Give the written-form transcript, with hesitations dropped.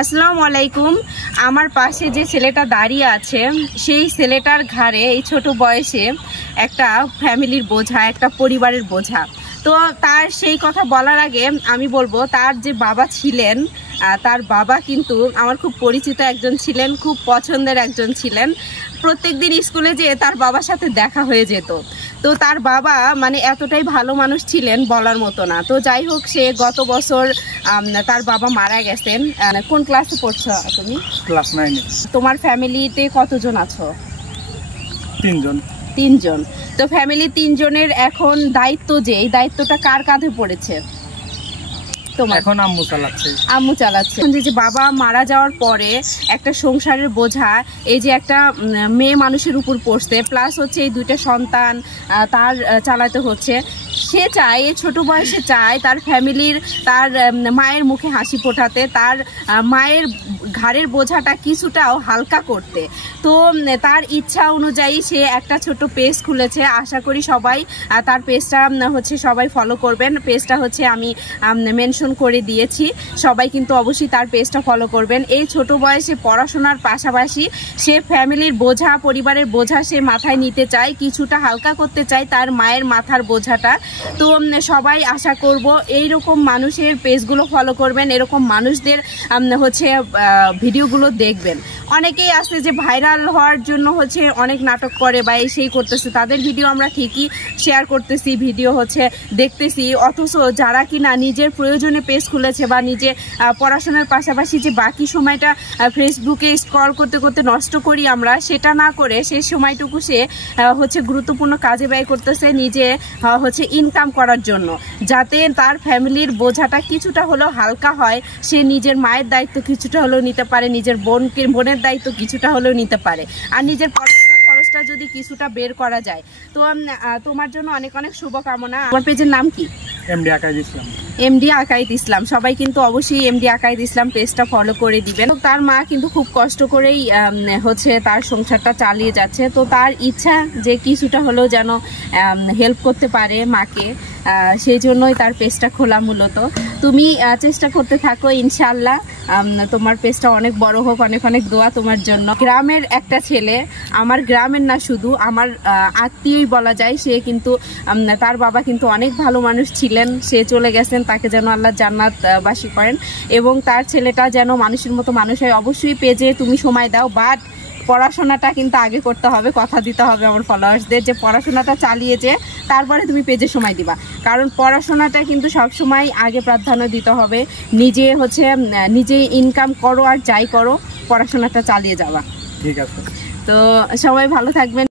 আসসালামু আলাইকুম। আমার পাশে যে ছেলেটা দাঁড়িয়ে আছে সেই ছেলেটার ঘাড়ে এই ছোট বয়সে একটা ফ্যামিলির বোঝা, একটা পরিবারের বোঝা। তো তার সেই কথা বলার আগে আমি বলবো তার যে বাবা ছিলেন, তার বাবা কিন্তু আমার খুব পরিচিত একজন ছিলেন, খুব পছন্দের একজন ছিলেন। প্রত্যেকদিন স্কুলে যেয়ে তার বাবার সাথে দেখা হয়ে যেত। তো তার বাবা মানে এতটাই ভালো মানুষ ছিলেন বলার মতো না। তো যাই হোক, সে গত বছর তার বাবা মারা গেছেন। কোন ক্লাসে পড়ছো তুমি? ক্লাস 9 এ। তোমার ফ্যামিলিতে কতজন আছো? 3 জন। 3 জন। তো ফ্যামিলি 3 জনের এখন দায়িত্ব, যে এই দায়িত্বটা কার কাঁধে পড়েছে? এখন আম্মু চালাচ্ছে। আম্মু চালাচ্ছে। যে বাবা মারা যাওয়ার পরে একটা সংসারের বোঝা এই যে একটা মেয়ে মানুষের উপর পড়ছে, প্লাস হচ্ছে এই 2টা সন্তান তার চালাতে হচ্ছে। সে চায়, ছোট বয়সে চায় তার ফ্যামিলির, তার মায়ের মুখে হাসি ফোটাতে, তার মায়ের ঘাড়ের বোঝাটা কিছুটাও হালকা করতে। তো তার ইচ্ছা অনুযায়ী সে একটা ছোট পেজ খুলেছে। আশা করি সবাই তার পেজটা হচ্ছে সবাই ফলো করবেন। পেজটা হচ্ছে আমি মেনশন করে দিয়েছি, সবাই কিন্তু অবশ্যই তার পেজটা ফলো করবেন। এই ছোট বয়সে পড়াশোনার পাশাপাশি সে ফ্যামিলির বোঝা, পরিবারের বোঝা সে মাথায় নিতে চায়, কিছুটা হালকা করতে চায় তার মায়ের মাথার বোঝাটা। তো সবাই আশা করব এইরকম মানুষের পেজগুলো ফলো করবেন, এরকম মানুষদের হচ্ছে ভিডিওগুলো দেখবেন। অনেকেই আছে যে ভাইরাল হওয়ার জন্য হচ্ছে অনেক নাটক করে বা সেই করতেছে, তাদের ভিডিও আমরা ঠিকই শেয়ার করতেছি, ভিডিও হচ্ছে দেখতেছি, অথচ যারা কিনা নিজের প্রয়োজনে পেজ খুলেছে বা নিজে পড়াশোনার পাশাপাশি যে বাকি সময়টা ফেসবুকে স্ক্রল করতে করতে নষ্ট করি আমরা, সেটা না করে সেই সময়টুকু সে হচ্ছে গুরুত্বপূর্ণ কাজে ব্যয় করতেছে, নিজে হচ্ছে ইনকাম করার জন্য, যাতে তার ফ্যামিলির বোঝাটা কিছুটা হলেও হালকা হয়, সে নিজের মায়ের দায়িত্ব কিছুটা হলেও নিতে পারে, নিজের বোনের দায়িত্ব কিছুটা হলেও নিতে পারে, আর নিজের পড়াশোনার খরচটা যদি কিছুটা বের করা যায়। তো তোমার জন্য অনেক অনেক শুভকামনা। আমার পেজের নাম কি? এমডি আকাইদ ইসলাম। এমডি আকাইদ ইসলাম। সবাই কিন্তু অবশ্যই এমডি আকাইদ ইসলাম পেজটা ফলো করে দিবেন। তার মা কিন্তু খুব কষ্ট করেই হচ্ছে তার সংসারটা চালিয়ে যাচ্ছে। তো তার ইচ্ছা যে কিছুটা হলেও যেন হেল্প করতে পারে মাকে, সেই জন্যই তার পেজটা খোলা মূলত। তুমি চেষ্টা করতে থাকো, ইনশাআল্লাহ তোমার পেজটা অনেক বড় হোক। অনেক অনেক দোয়া তোমার জন্য। গ্রামের একটা ছেলে, আমার গ্রামের না শুধু আমার আত্মীয়ই বলা যায়, সে কিন্তু তার বাবা কিন্তু অনেক ভালো মানুষ ছিলেন, সে চলে গেছেন, তাকে যেন আল্লাহ জান্নাত বাসী করেন এবং তার ছেলেটা যেন মানুষের মতো মানুষ হয়। অবশ্যই পেজে তুমি সময় দাও, বাট পড়াশোনাটা কিন্তু আগে করতে হবে। কথা দিতে হবে আমার ফলোয়ার্সদের যে পড়াশোনাটা চালিয়ে যে তারপরে তুমি পেজে সময় দিবা, কারণ পড়াশোনাটা কিন্তু সবসময় আগে প্রাধান্য দিতে হবে। নিজে হচ্ছে নিজে ইনকাম করো আর যাই করো, পড়াশোনাটা চালিয়ে যাবা। ঠিক আছে। তো সবাই ভালো থাকবেন।